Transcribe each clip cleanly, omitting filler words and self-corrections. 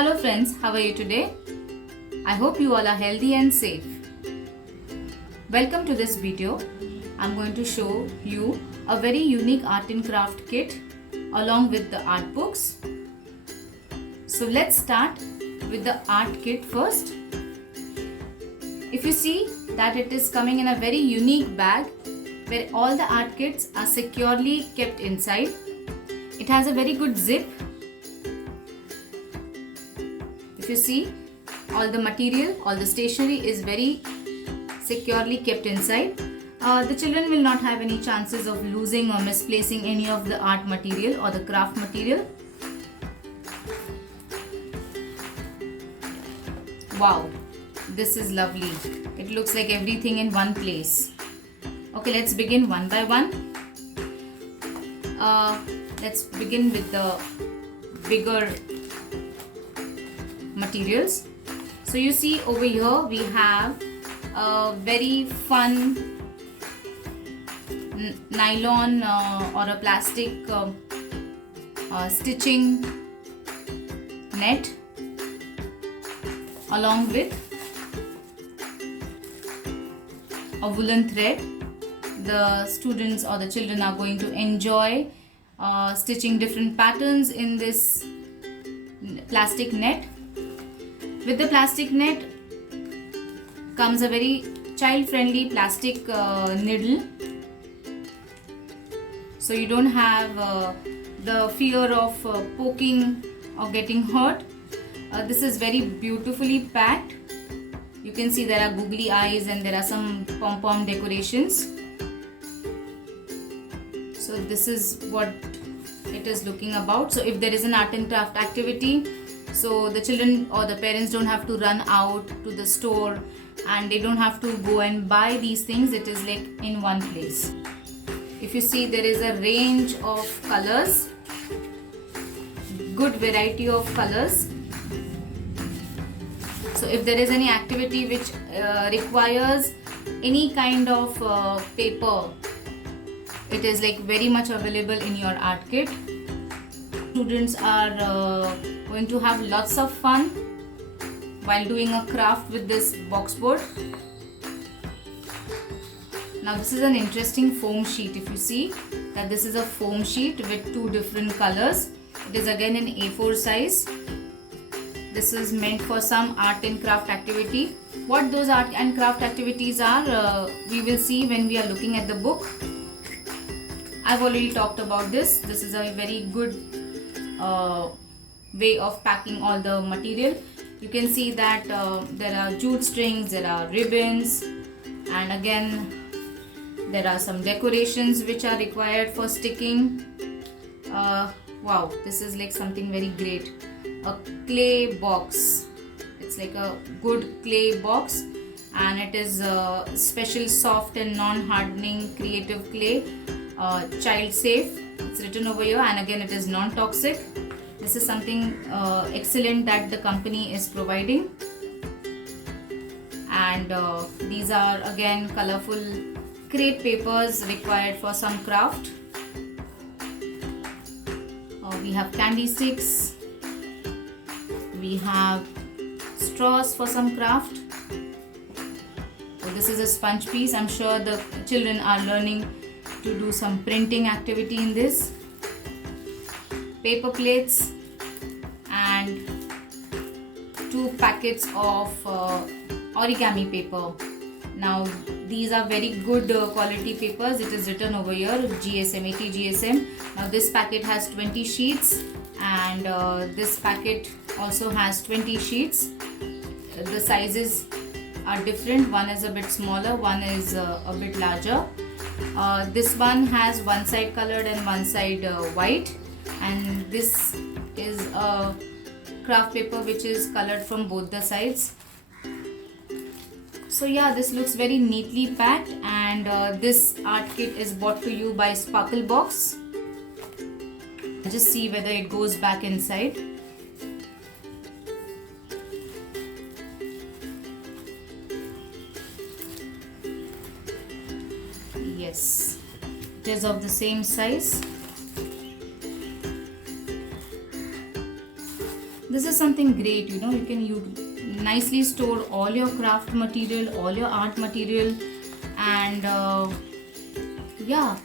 Hello friends, how are you today? I hope you all are healthy and safe. Welcome to this video. I'm going to show you a very unique art and craft kit along with the art books. So let's start with the art kit first. If you see that it is coming in a very unique bag where all the art kits are securely kept inside. It has a very good zip. If you see, all the material, all the stationery is very securely kept inside. The children will not have any chances of losing or misplacing any of the art material or the craft material. Wow, this is lovely. It looks like everything in one place. Okay, let's begin one by one. Let's begin with the bigger materials. So you see over here we have a very fun nylon or a plastic stitching net along with a woolen thread. The students or the children are going to enjoy stitching different patterns in this plastic net. With the plastic net comes a very child-friendly plastic needle, so you don't have the fear of poking or getting hurt. This is very beautifully packed. You can see there are googly eyes and there are some pom-pom decorations. So this is what it is looking about. So if there is an art and craft activity, so the children or the parents don't have to run out to the store and they don't have to go and buy these things. It is like in one place. If you see, there is a range of colors, good variety of colors. So if there is any activity which requires any kind of paper, it is like very much available in your art kit. Students are going to have lots of fun while doing a craft with this box board. Now this is an interesting foam sheet. If you see that this is a foam sheet with two different colors. It is again in A4 size. This is meant for some art and craft activity. What those art and craft activities are, we will see when we are looking at the book. I've already talked about this. This is a very good way of packing all the material. You can see that there are jute strings, there are ribbons, and again there are some decorations which are required for sticking. Wow, this is like something very great. A clay box. It's like a good clay box, and it is special soft and non-hardening creative clay, child safe. It's written over here, and again it is non-toxic. This is something excellent that the company is providing. And these are again colorful crepe papers required for some craft. We have candy sticks. We have straws for some craft. So this is a sponge piece. I'm sure the children are learning to do some printing activity in this. Paper plates and 2 packets of origami paper. Now these are very good quality papers. It is written over here GSM, 80 GSM. Now this packet has 20 sheets, and this packet also has 20 sheets. The sizes are different. One is a bit smaller, one is a bit larger. This one has one side colored and one side white, and this is a craft paper which is colored from both the sides. So yeah, this looks very neatly packed, and this art kit is brought to you by Sparkle Box. Just see whether it goes back inside. Yes, it is of the same size. This is something great, you know. You nicely store all your craft material, all your art material, and yeah,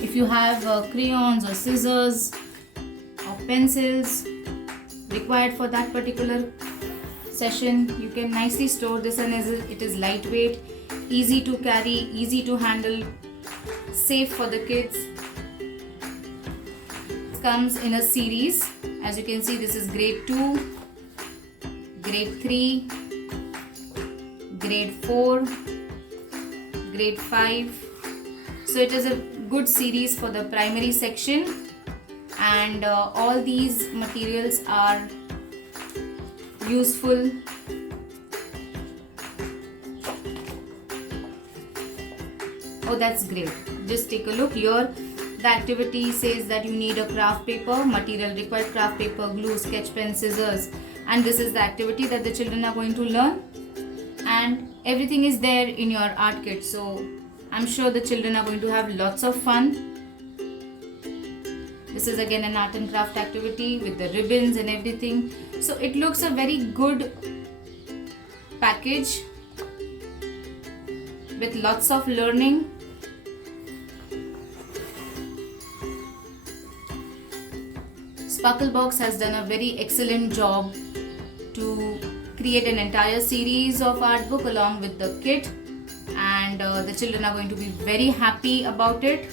if you have crayons or scissors or pencils required for that particular session, you can nicely store this, and it is lightweight, easy to carry, easy to handle, safe for the kids. It comes in a series. As you can see, this is grade 2, grade 3, grade 4, grade 5. So it is a good series for the primary section, and all these materials are useful. Oh, that's great. Just take a look here. The activity says that you need a craft paper, material required craft paper, glue, sketch pen, scissors, and this is the activity that the children are going to learn, and everything is there in your art kit. So I'm sure the children are going to have lots of fun. This is again an art and craft activity with the ribbons and everything. So it looks a very good package with lots of learning. Sparklebox has done a very excellent job to create an entire series of art book along with the kit, and the children are going to be very happy about it.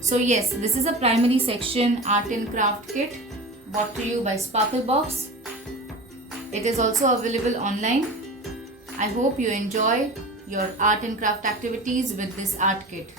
So yes, this is a primary section art and craft kit brought to you by Sparklebox. It is also available online. I hope you enjoy your art and craft activities with this art kit.